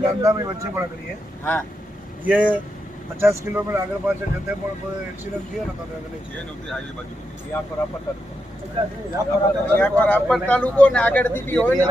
गांधा में बच्चे पड़ा करिए। हाँ, ये 50 किलोमीटर आगे पास जते एक्सीडेंट किया ना रापर तालुको ने આગળથી બી હોય ને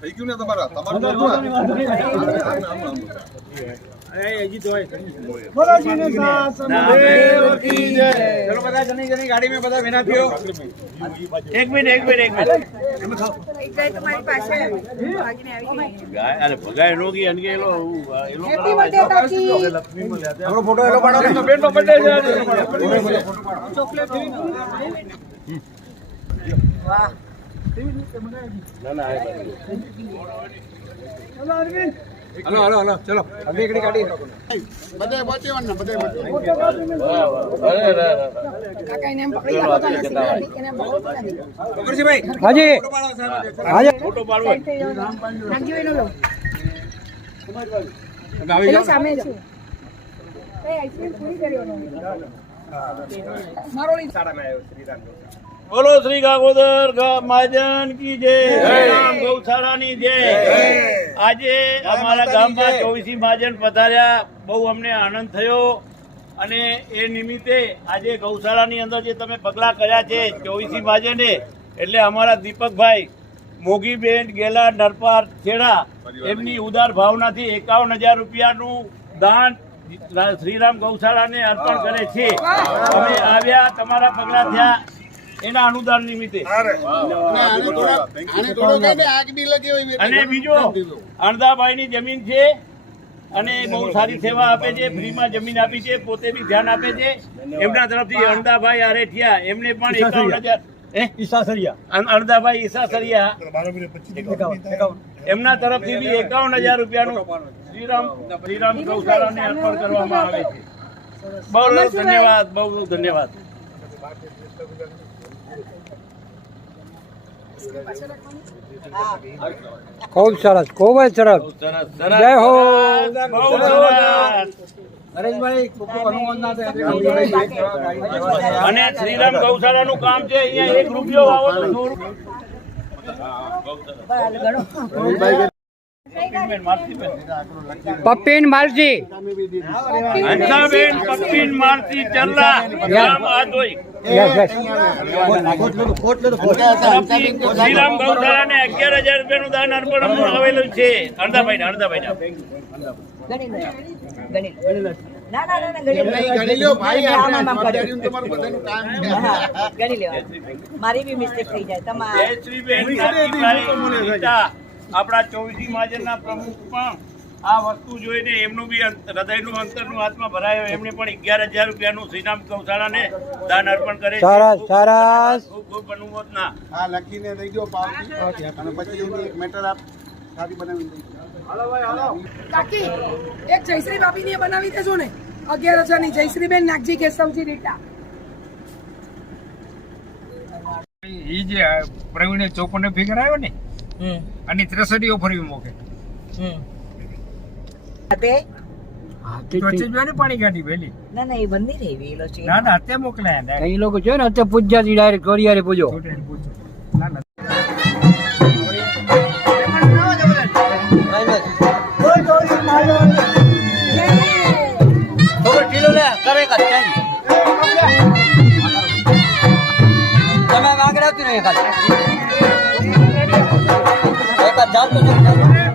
થઈ ગયું ને તમારા ચલો બધા જની ગાડી में બધા વિના થયો। એક મિનિટ તમારી પાસે અરે ભગાય રોગી અનગેલો એલો આપણો ફોટો એલો પાડો તો બેન નો બર્થડે છે ચોકલેટ વાહ ના ના ચલો અરવિંદ હલો ચલો અભી એકડી ગાડી બધાય બોચેવન ને બધાય કાકા ને પકડી લો એને પકડજી ભાઈ હાજી હાજી ફોટો પાડવો નાખી વેનો લો ગાવી જાવ સામે છે એ આઈસ્ક્રીમ પૂરી કર્યો મારોલી સાડા મે આવ્યો શ્રીરામ બોલો શ્રી ગાગોદર મહાજન કી જય, ગૌશાળાની જય। આજે અમારા ગામમાં 24 મહાજન પધાર્યા, બહુ અમને આનંદ થયો અને એ નિમિત્તે આજે ગૌશાળાની અંદર જે તમે પગલાં કર્યા છે 24 મહાજને, એટલે અમારા દીપકભાઈ મોગીબેન ગેલા નરપાર છેડા એમની ઉદાર ભાવનાથી 51,000 રૂપિયાનું દાન શ્રીરામ ગૌશાળાને અર્પણ કરે છે। અમે આવ્યા, તમારા પગલાં થયા એના અનુદાન નિમિત્તે। અને બીજો અણદાભાઈ ની જમીન છે અને બહુ સારી સેવા આપે છે, ફ્રીમાં જમીન આપી છે, પોતે બી ધ્યાન આપે છે। એમના તરફથી અણદાભાઈ આરેઠિયા એમને પણ 51,000 અણદાભાઈ ઈસાસરિયા એમના તરફથી બી 51,000 રૂપિયાનું શ્રીરામ ગૌશાળાને અર્પણ કરવામાં આવે છે। બહુ ધન્યવાદ, બહુ ધન્યવાદ। ખૂબ સરસ, ખૂબ જ સરસ, જય હો અને શ્રીરામ ગૌશાળાનું કામ છે, અહીંયા 1 રૂપિયો આવો તો 100 પપ્પીન માલજી હંસાબેન પપ્પીન મારતી ચલ્લા ગામ આદોઈ શ્રીરામ ગૌશાળાને 11,000 રૂપિયાનું દાન અર્પણ આવેલું છે। અણદાભાઈ મારી બી મિસ્ટેક થઈ જાય તમારે। આપણા 24 મહાજનના પ્રમુખ પણ આ વસ્તુ જોઈને એમનું બી હૃદયનું અંતરનું આત્મા ભરાયો, એમને પણ 11,000 રૂપિયાનું શ્રીરામ ગૌશાળાને દાન અર્પણ કરે છે। સરસ સરસ, ખૂબ અનુમોદના। આ લખીને લઈ ગયો પાવતી અને પછી એક મેટર આપ સારી બનાવી હાલો ભાઈ હાલો કાકી એક જયશ્રી ભાભીની બનાવી દેજો ને 11,000 ની જયશ્રીબેન નાગજી કેશવજી રીટા ઈ જે પ્રવીણે 54 ફિગર આવ્યો ને અને 63 ઓફર મોકે તો ચીજવાની પાણી ગાડી વેલી ના ના એ બંધી રહી વેલો છે ના ના અત્યારે મોકલાયા એ લોકો છે ને અત્યારે પૂજ્યાથી ડાયરેક્ટ ઘડિયાળે પૂજો ના ના તમે આગળ આવતી નહીં એક જાતો નહીં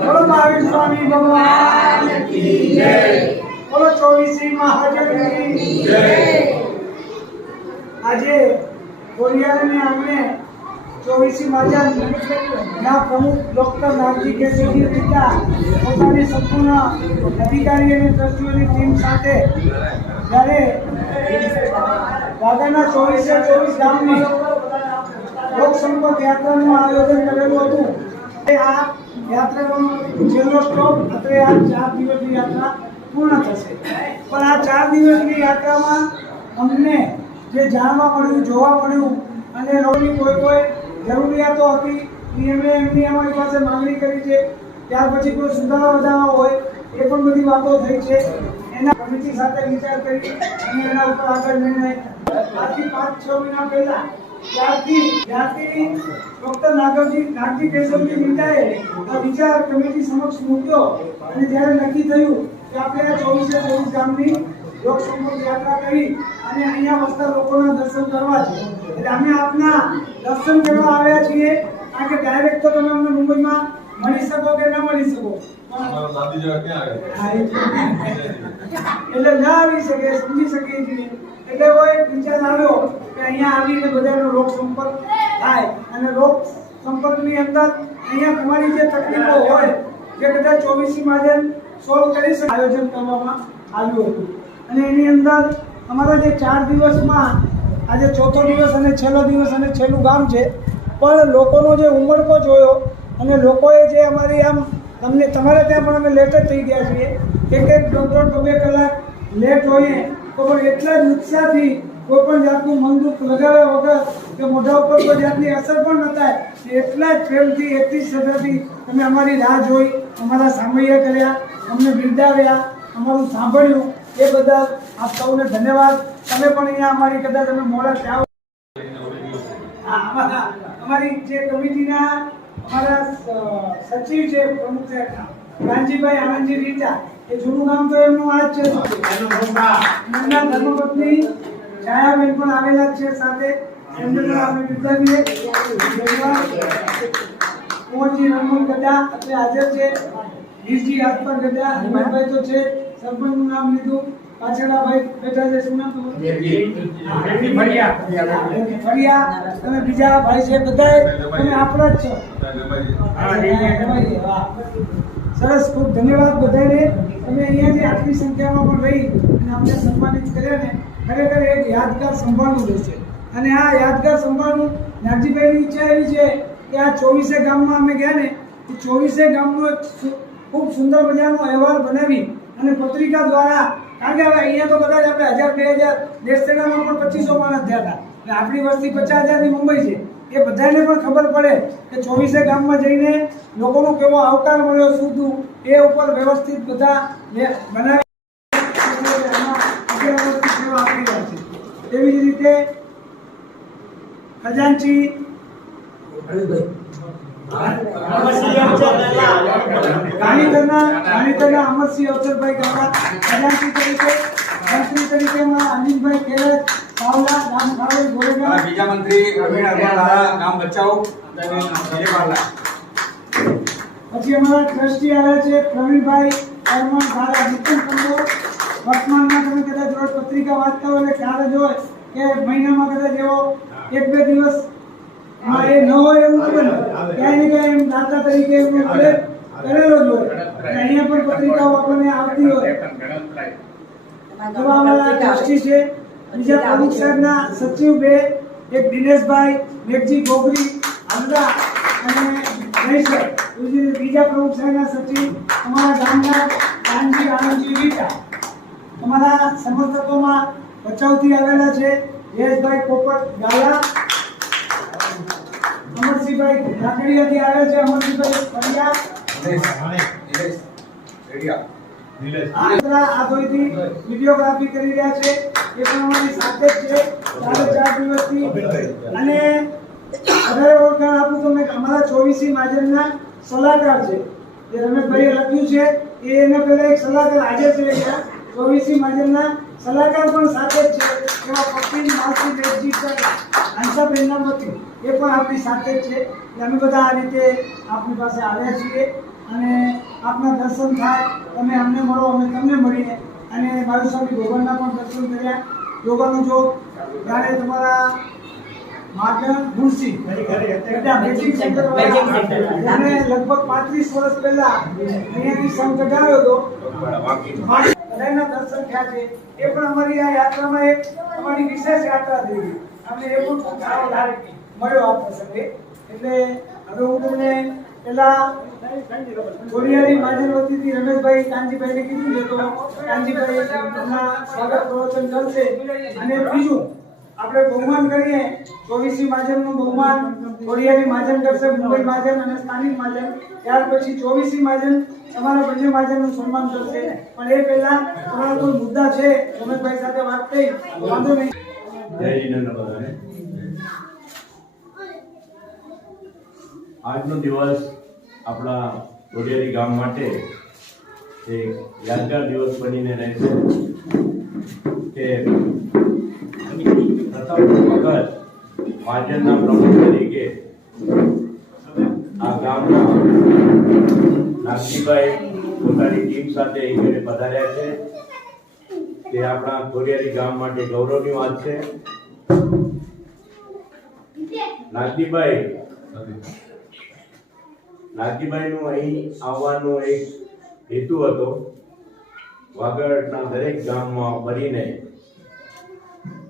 બોલો મહાવીર સ્વામી ભગવાન કી જય. બોલો 24 મહાજન કી જય. આજે કોરિયાની આંગણે 24 મહાજન ના પ્રમુખ ડોક્ટર નાગજી કેસરી પિતા પોતાની સંપૂર્ણ અધિકારી અને ટ્રસ્ટીઓની ટીમ સાથે જ્યારે દાદાના 24 ગામની લોક સંપર્ક યાત્રાનું આયોજન કરેલું હતું. આ યાત્રાનો છેલ્લો સ્ટોપ અત્રે આ 4 દિવસની યાત્રા પૂર્ણ થશે. પણ આ 4 દિવસની યાત્રામાં અમને જે જાણવા મળ્યું, જોવા મળ્યું અને લોકોની કોઈ જરૂરિયાતો હતી એમની અમારી પાસે માંગણી કરી છે. ત્યાર પછી કોઈ સુધારા વધારા હોય એ પણ બધી વાતો થઈ છે. એના કમિટી સાથે વિચાર કરી અને એના ઉપર આગળ નિર્ણય આજથી 5-6 મહિના પહેલા ત્યારથી ડોક્ટર નાગજી કેશવજી મીઠાએ આ વિચાર કમિટી સમક્ષ મૂક્યો અને જ્યારે નક્કી થયું કે આપણે આ 24 ગામની લોક સંપર્ક યાત્રા કરી અને અહીંયા વસતા લોકોના દર્શન કરવા છે. એટલે અમે આપના દર્શન કરવા આવ્યા છીએ. કારણ કે ડાયરેક્ટ તો તમે અમને મુંબઈમાં મળી શકો કે ન મળી શકો, એટલે ના આવી શકે, સમજી શકીએ છીએ. એટલે કોઈ વિચાર આવ્યો કે અહીંયા આવીને બધાનો લોક સંપર્ક થાય અને લોક સંપર્કની અંદર અહીંયા તમારી જે તકલીફો હોય જે કદાચ 24 મહાજન સોલ્વ કરી શકે આયોજન કરવામાં આવ્યું હતું. અને એની અંદર અમારા જે 4 દિવસમાં આજે ચોથો દિવસ અને છેલ્લો દિવસ અને છેલ્લું ગામ છે, પણ લોકોનો જે ઉમળકો જોયો અને લોકોએ જે અમારી આમ તમારે ત્યાં પણ અમે લેટ જ થઈ ગયા છીએ. 1-2 કલાક લેટ હોઈએ તો પણ એટલા જ ઉત્સાહથી કોઈ પણ જાતનું મન દુઃખ લગાવ્યા વગર કે મોઢા ઉપર કોઈ જાતની અસર પણ ન થાય એટલા જ પ્રેમથી, એટલી શ્રદ્ધાથી તમે અમારી રાહ જોઈ, અમારા સામૈયા કર્યા, અમને બિરદાવ્યા, અમારું સાંભળ્યું એ બદલ આપ સૌને ધન્યવાદ. તમે પણ અહીંયા અમારી કદાચ તમે મોડા જાઓ. અમારી જે કમિટીના અમારા સચિવ છે પ્રમુખ સાહેબ કાનજીભાઈ આનંદજી રીટા, એ જૂનું નામ તો એમનું આ જ છે. એમના ધર્મપત્ની છાયાબેન પણ આવેલા છે સાથે. એમને પણ આપણે બિરદાવીએ. કુંવરજી રમણ ગડા અત્યારે હાજર છે. ગીરજી રાજપર ગડા, હિમાભાઈ તો છે, સરપંચનું નામ લીધું. પાછળના ભાઈ બેઠા છે, શું નામ ફળિયા. તમે બીજા ભાઈ છે બધા તમે આપણા જ છો. સરસ, ખૂબ ધન્યવાદ બધાને. તમે અહીંયા જે આટલી સંખ્યામાં પણ રહી અને અમને સન્માનિત કર્યા ને ખરેખર એક યાદગાર સંભાળવું રહેશે. અને આ યાદગાર સંભાળવું નાગજીભાઈની ઈચ્છા એવી છે કે આ 24 ગામમાં અમે ગયા ને, એ 24 ગામનો ખૂબ સુંદર મજાનો અહેવાલ બનાવી અને પત્રિકા દ્વારા, કારણ કે હવે અહીંયા તો કદાચ આપણે 1000-2000 દેશસેનામાં પણ 2500 માણસ થયા હતા અને આપણી વસ્તી 50,000ની મુંબઈ છે. એ બધાને પણ ખબર પડે કે 24 ગામમાં જઈને લોકોનો કેવો આવકાર મળ્યો, શું એ ઉપર વ્યવસ્થિત બધા બનાવી સેવા આપી રહ્યા છે. એવી જ રીતે ખજાનચી ગાંધીનગરના અમરસિંહ અવસરભાઈ ગાવા ખજાનચી તરીકે, મંત્રી તરીકે અનિલભાઈ ખેરત પાવલા ગામ ખાવડી ગોરેગામ, બીજા મંત્રી પ્રવીણ અરવાલા ગામ બચાવ વિજયવાલા. પછી અમારા ટ્રસ્ટી આવ્યા છે પ્રવીણભાઈ અરમણ ધારા નિતિન કંદોર. વર્તમાનમાં તમે કદાચ રોજ પત્રિકા વાંચતા હોય એટલે ખ્યાલ જ હોય કે મહિનામાં કદાચ એવો 1-2 દિવસ એ ન હોય એવું નથી બને. ક્યાંય ને ક્યાંય એમ દાતા તરીકે એમનો ઉલ્લેખ કરેલો જ હોય. અહીંયા પણ પત્રિકાઓ આપણને આવતી હોય. અમારા ટ્રસ્ટી છે. બીજા પ્રમુખ સાહેબના સચિવ બે, એક દિનેશભાઈ મેઘજી ગોગરી આંધ્રા અને મહેશ્વર. બીજા પ્રમુખ સાહેબના સચિવ અમારા ગામના કાનજી આનંદજી રીટા. અમારા સમર્થકોમાં ભચાઉથી આવેલા છે જયેશભાઈ પોપટ ગાલા, અમરસિંહભાઈ લાકડીયાથી આવ્યા છે, અમરસિંહભાઈ ફળિયા, આ ધોઈથી વિડીયોગ્રાફી કરી રહ્યા છે એ પણ અમારી સાથે જ છે 4 દિવસથી. અને વધારે ઓળખાણ આપું તો મેં અમારા 24 મહાજનના સલાહકાર છે જે રમેશભાઈએ લખ્યું છે એ એના પહેલા એક સલાહકાર આજે છે 24 મહાજનના સલાહકાર પણ સાથે જ છે એવા પપ્પી માસી બેજી હંસાબેનના મતી એ પણ આપણી સાથે જ છે. અમે બધા આ રીતે આપણી પાસે આવ્યા છીએ અને આપના દર્શન થાય, તમે અમને મળો, અમે તમને મળીએ. અને બાયુસ્વામી ભગવાનના પણ દર્શન કર્યા. યોગાનું જો જ્યારે તમારા મહાજન મુનશી મેચિંગ સેન્ટર અને લગભગ 35 વર્ષ પહેલા અહીંયાથી સંઘ કઢાવ્યો હતો, બધાના દર્શન થયા છે. એ પણ અમારી આ યાત્રામાં એક અમારી વિશેષ યાત્રા થઈ ગઈ. અમને એ પણ સારો લાભ મળ્યો આ પ્રસંગે. એટલે હવે હું તમને પેલા ખોડિયારી મહાજન વતીથી રમેશભાઈ કાનજીભાઈને કીધું છે તો કાનજીભાઈ એમના સ્વાગત પ્રવચન કરશે. અને બીજું આપણે બહુમાન કરીએ, 24 મહાજનનું બહુમાન ખોડિયારી મહાજન કરશે, મુંબઈ મહાજન અને સ્થાનિક મહાજન. ત્યાર પછી 24 મહાજન તમારા બંને મહાજનનું સન્માન કરશે. પણ એ પહેલા તમારા કોઈ મુદ્દા છે રમેશભાઈ સાથે વાત થઈ, વાંધો નહીં. જય જીનેન્દ્ર બધાને. આજનો દિવસ આપણા ખોડિયારી ગામ માટે એક યાદગાર દિવસ બનીને રહેશે કે પ્રથમ વખત મહાજનના પ્રમુખ તરીકે આ ગામના નાગજીભાઈ પોતાની ટીમ સાથે અહીં પધાર્યા છે. તે આપણા ખોડિયારી ગામ માટે ગૌરવની વાત છે. નાગજીભાઈનું અહીં આવવાનો એક હેતુ હતો, વાગડના દરેક ગામમાં ફરીને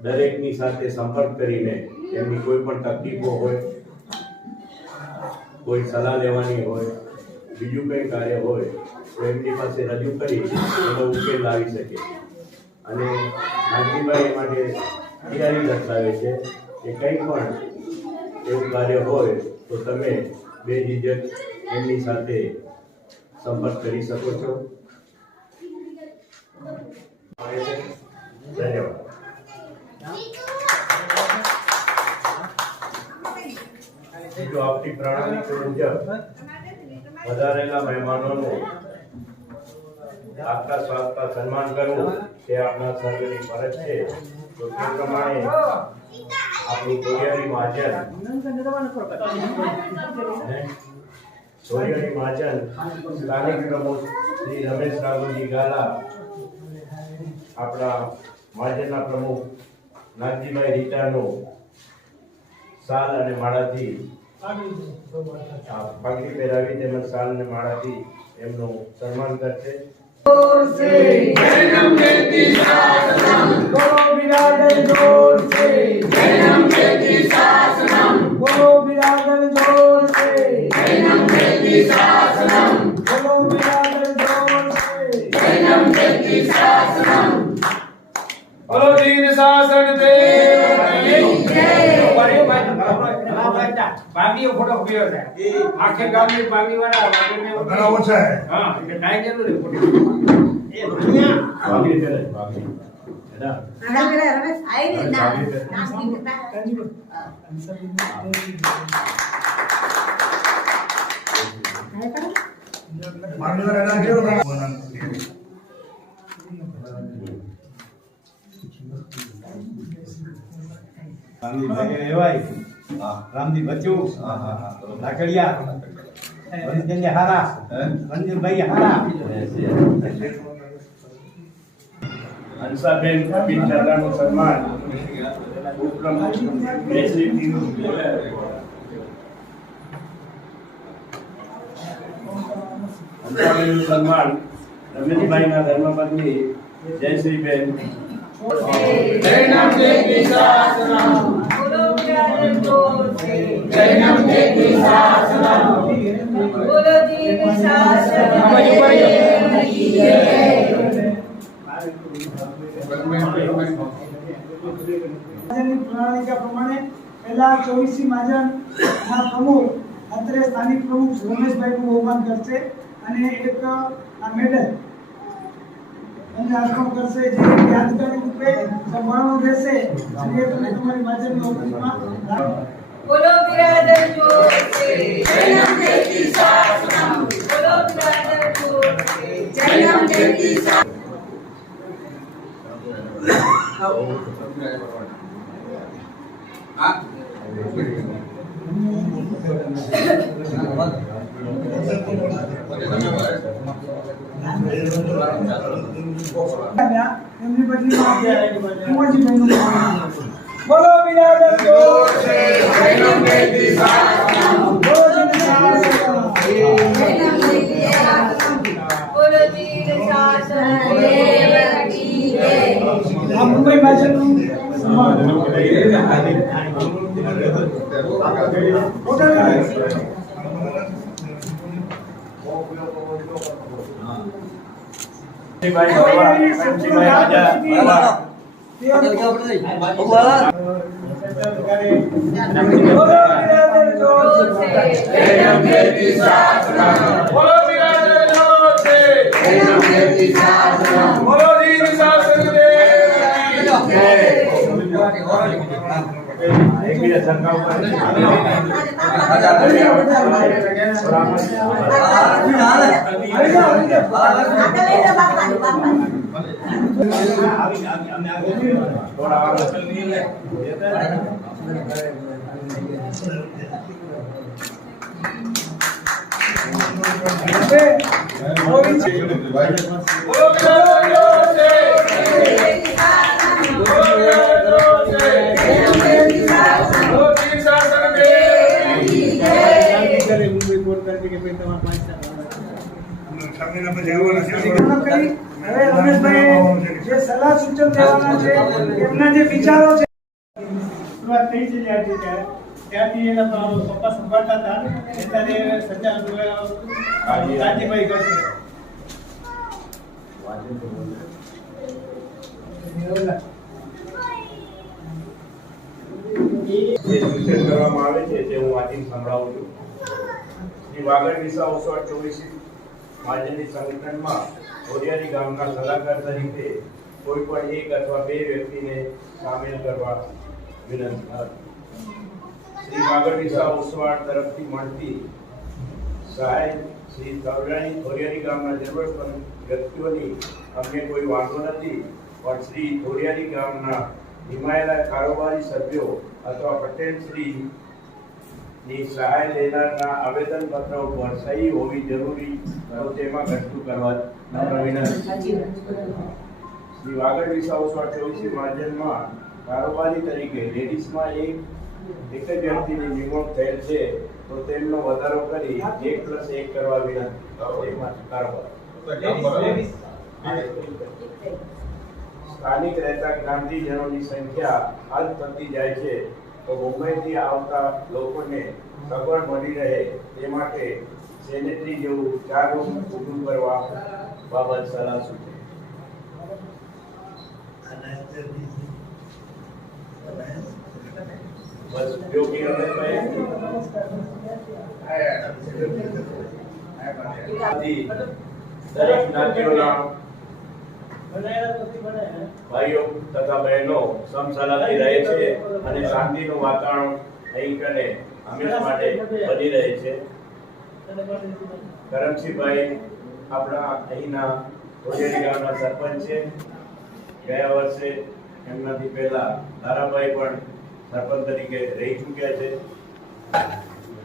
દરેકની સાથે સંપર્ક કરીને એમની કોઈ પણ તકલીફો હોય, કોઈ સલાહ લેવાની હોય, બીજું કંઈ કાર્ય હોય તો એમની પાસે રજૂ કરી એનો ઉકેલ લાવી શકે. અને નાગજીભાઈ માટે તૈયારી દર્શાવે છે કે કંઈ પણ એવું કાર્ય હોય તો તમે બેઝિઝક એમની સાથે સંપર્ક કરી શકો છો. ધન્યવાદ. જો આપણી પ્રણાલી મુજબ વધારેલા મહેમાનોનું આપતા સ્વાસ્થ્ય સન્માન કરવું તે આપણા સર્વની ફરજ છે. તો તે પ્રમાણે આપણી ખોડિયારી મહાજન સ્થાનિક પ્રમુખ શ્રી રમેશ રાઘવજી ગાલા, આપણા મહાજનના પ્રમુખ નાગજીભાઈ રીટાનું સાલ અને માળાથી પગડી પહેરાવી તેમજ સાલ અને માળાથી એમનું સન્માન કરશે. બાગીઓ ફોટો પીયો છે આખે ગામની બાગી વાળા ઘણા ઓછા છે. હા એટલે કાઈ જરૂર નહીં ફોટો એ ભણ્યા બાગી કરે બાગી એડા આના પેલા રમેશ આઈ ને ના નાસ્તી કરતા બાગી વાળા ના કેવો રામજી બચ્ચું લાકડિયા રંજનજી હારા રંજનભાઈ હારા હંસાબેન પિંચાલાનું સન્માન ઉપક્રમ હંસાબેનનું સન્માન રમેશભાઈના ધર્મપત્ની જયશ્રીબેન પ્રણાલિકા પ્રમાણે પહેલા 24 મહાજનના પ્રમુખ અત્રે સ્થાનિક પ્રમુખ રમેશભાઈનું બહુમાન કરશે અને એક આ મેડલ અને અર્પણ કરશે જે યાદગારી રૂપે સંભાળવાનું રહેશે અને એ તમે તમારી માધ્યમની ઓફિસમાં રાખો. બોલો બિરાદર જોશે જન્મ દેતી શાસનમ બોલો બિરાદર જોશે જન્મ દેતી એમની બદલીમાં કુંવરજીભાઈનું નામ. બોલો બિરાદર જોશે જન્મ દેતી શાસનમ બોલો જન શાસનમ બોલો વીર શાસન દેવકી જય આ મુંબઈ ભાષાનું સન્માન. હવે રમેશભાઈ જે સલાહ સૂચન દેવાના છે એમના જે વિચારો છે શરૂઆત થઈ છે ત્યારથી એના પપ્પા સંભાળતા હતા અત્યારે સંચાલન કાજીભાઈ કરશે. જે સૂચન કરવામાં આવે છે તે હું વાંચીને સંભળાવું છું. શ્રી વાગડ વિસા ઓસવાડ 24 મહાજનની સંગઠનમાં ઓરિયારી ગામના સલાહકાર તરીકે કોઈ પણ એક અથવા બે વ્યક્તિને સામેલ કરવા વિનંતી. શ્રી વાગડ વિસા ઓસવાડ તરફથી મળતી સહાય શ્રી ઓરિયારી ગામના જરૂરતમંદ વ્યક્તિઓની અમને કોઈ વાંધો નથી, પણ શ્રી ઓરિયારી ગામના હિમાયેલા કારોબારી સભ્યો અથવા પટેલ શ્રી ની સહાય લેનારના આવેદન પત્ર ઉપર સહી હોવી જરૂરી, તો તેમાં ઘટતું કરવા વિનંતી. શ્રી વાગડ વિસા ઓસવાડ 24 મહાજનમાં કારોબારી તરીકે લેડીઝમાં એક જ વ્યક્તિની નિમણૂક થયેલ છે, તો તેમનો વધારો કરી 1+1 કરવા વિનંતી. સ્થાનિક રહેતા જ્ઞાતિજનોની સંખ્યા આજ થતી જાય છે, તો મુંબઈથી આવતા લોકોને સગવડ મળી રહે તે માટે સેનેટરી જેવું 4 રૂમ ઊભું કરવા બાબત સલાહ સૂચે. બસ યોગી રમેશભાઈ દરેક જ્ઞાતિઓના ભાઈઓ તથા બહેનો સમસલાથી રહે છે અને શાંતિનું વાતાવરણ અહીં કને હંમેશા માટે બની રહે છે. કરમસિંહભાઈ આપણા અહીંના ઓરિયારી ગામના સરપંચ છે. ગયા વર્ષે એમનાથી પહેલા તારાભાઈ પણ સરપંચ તરીકે રહી ચૂક્યા છે.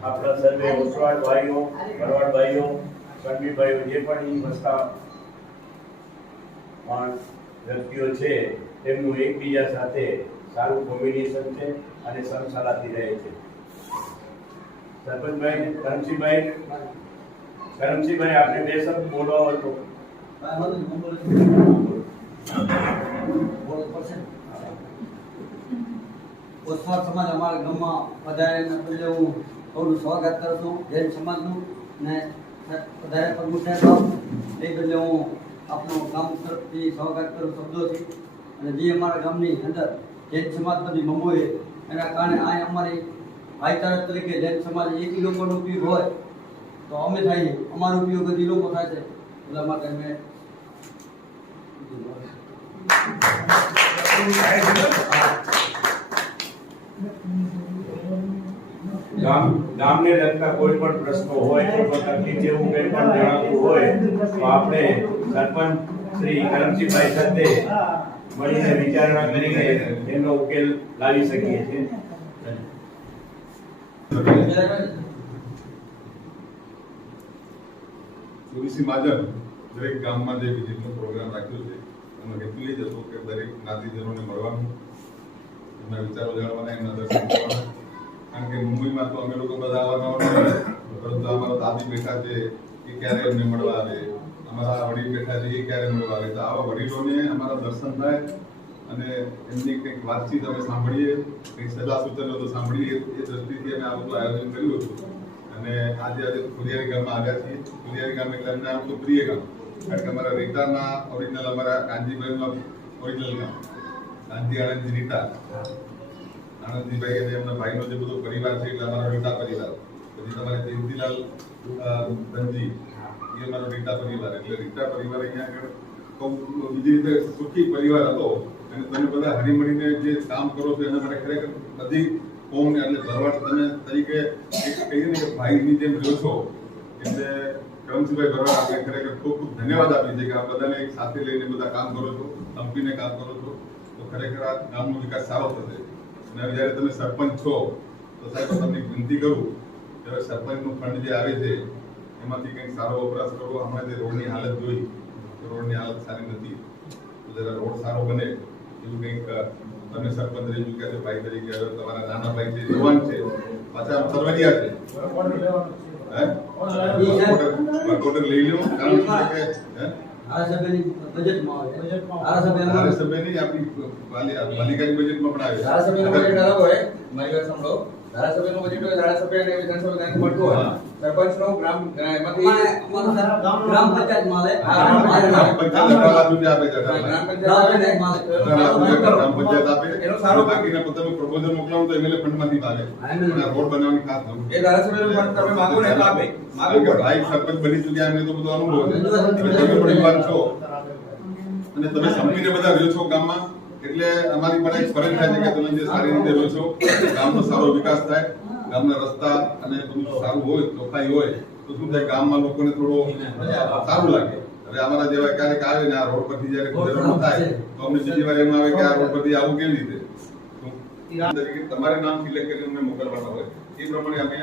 આપણા સર્વે ઓસવાડ ભાઈઓ, ભરવાડ ભાઈઓ, કણબી ભાઈઓ જે પણ અહીં વસતા વ્યક્તિઓ છે તેમનું એકબીજા સાથે સારું કોમ્બિનેશન છે અને સમસલાથી રહે છે. સરપંચભાઈ કરમસિંહભાઈ આપણે બે શબ્દ બોલવા હોય તો. ઓસવાડ સમાજ અમારા ગામમાં પધારેને બદલે હું સૌનું સ્વાગત કરું છું. જૈન સમાજનું ને પધારે પ્રમુખ સાહેબ એ બદલે હું આપણું ગામ તરફથી સ્વાગત કરું શબ્દોથી. અને જે અમારા ગામની અંદર જૈન સમાજ બધી મમોએ એના કારણે આ અમારી ભાઈચારા તરીકે જૈન સમાજ એક લોકોનો ઉપયોગ હોય તો અમે થાય અમારો ઉપયોગ બધી લોકો થાય છે એટલા માટે અમે ગામને લગતા કોઈ પણ પ્રશ્નો હોય અથવા તકલીફ જેવું કંઈ પણ જણાવવું હોય તો આપણે સરપંચ શ્રી કરમજીભાઈ સાથે મળીને વિચારણા કરીને એનો ઉકેલ લાવી શકીએ છીએ. ચોવીસી માજન દરેક ગામમાં જે વિઝિટનો પ્રોગ્રામ રાખ્યો છે એનો હેતુ એ જ હતો કે દરેક જ્ઞાતિજનોને મળવાનું, એમના વિચારો જાણવાના, એમના દર્શન કરવાના. કારણ કે મુંબઈમાં તો અમે લોકો બધા આવવાના પરંતુ અમારા દાદી બેઠા છે એ ક્યારે એમને મળવા આવે, અમારા વડીલ બેઠા છે એ ક્યારે મળવા આવે. તો આવા વડીલોને અમારા દર્શન થાય અને એમની કંઈક વાતચીત અમે સાંભળીએ, કંઈક સલાહ સૂચનો તો સાંભળીએ, એ દ્રષ્ટિથી અમે આ બધું આયોજન કર્યું હતું. અને આજે ફુલિયારી ગામમાં આવ્યા છીએ. ફુલિયારી ગામ એટલે અમને આમ તો પ્રિય ગામ, કારણ કે અમારા રીટાના ઓરિજિનલ અમારા કાનજીભાઈનું ઓરિજિનલ ગામ કાનજી આણંદજી રીટા. આનંદજીભાઈ અને એમના ભાઈનો જે બધો પરિવાર છે એટલે અમારો રીટા પરિવાર. પછી તમારે જયંતિલાલ ધનજી એ અમારો રીટા પરિવાર. એટલે રીટા પરિવાર અહીંયા આગળ બીજી રીતે સુખી પરિવાર હતો. અને તમે બધા હળીમળીને જે કામ કરો છો એના માટે ખરેખર બધી કોમને એટલે ભરવાડ તમે તરીકે કહીએ ને કે ભાઈની જેમ રહ્યો છો. એટલે કરમજીભાઈ ભરવાડ આપણે ખરેખર ખૂબ ખૂબ ધન્યવાદ આપીએ છીએ કે આ બધાને એક સાથે લઈને બધા કામ કરો છો, કંપનીને કામ કરો છો. તો ખરેખર આ ગામનો વિકાસ સારો થશે. અને જ્યારે તમે સરપંચ છો તો સાહેબ તમને વિનંતી કરું કે હવે સરપંચનું ફંડ જે આવે છે એમાંથી કંઈક સારો વપરાશ કરવો. હમણાં જે રોડની હાલત જોઈ તો રોડની હાલત સારી નથી. તો જરા રોડ સારો બને એવું કંઈક તમે સરપંચ રહી ચૂક્યા છે ભાઈ તરીકે, હવે તમારા નાના ભાઈ છે, જવાન છે, પાછા સરવૈયા છે, વર્કઆઉટર લઈ લો. કારણ કે ધારાસભ્યની બજેટમાં આવે, ધારાસભ્યની આપણી પાલિકાની બજેટમાં પણ આવે. ધારાસભ્યનું બજેટ અલગ હોય. મારી વાત સાંભળો, ધારાસભ્યનું બજેટ હોય, ધારાસભ્ય અને વિધાનસભા ત્યાંથી મળતું હોય. સરપંચનો ગ્રામ એમાંથી ગ્રામ પંચાયતમાં આવે, ગ્રામ પંચાયત 18 લાખ રૂપિયા આપે છે. ગ્રામ પંચાયત આવે ને ગ્રામ પંચાયત આપે એનો સારો બાકીના તમે પ્રપોઝલ મોકલાવો તો એમએલએ ફંડમાંથી આવે. રોડ બનાવવાની ખાસ જરૂર. એ ધારાસભ્યનું ફંડ તમે માંગો ને તો આપે. ભાઈ સરપંચ બની ચૂક્યા એમને તો બધો અનુભવ છે. તમે પણ યુવાન છો અને તમે સંપીને બધા રહ્યો છો ગામમાં, એટલે અમારી પણ એક ફરજ થાય છે કે તમે જે સારી રીતે રહ્યો છો ગામનો સારો વિકાસ થાય, ગામના રસ્તા અને બધું સારું હોય, ચોખ્ખાઈ હોય તો શું થાય ગામમાં લોકોને થોડું સારું લાગે. હવે અમારા જેવા ક્યારેક આવે ને આ રોડ પરથી જયારે ગુજરવાનું થાય તો અમને બીજી વાર એમ આવે કે આ રોડ પરથી આવું કેવી રીતે. તરીકે તમારે નામ સિલેક્ટ કરીને અમને મોકલવાના હોય એ પ્રમાણે અમે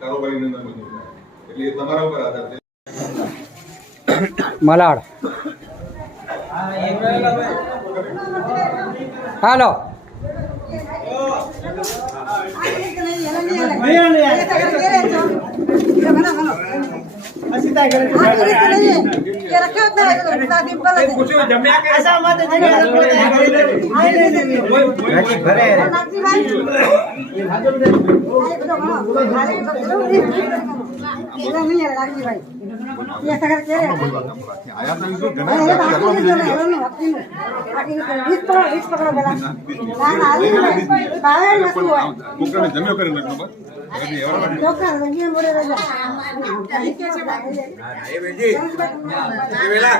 કારોબારીની અંદર મંજૂર થાય. એટલે એ તમારા ઉપર આધાર છે. મલાડ હાલો જમ્યો કરીને એ વેલા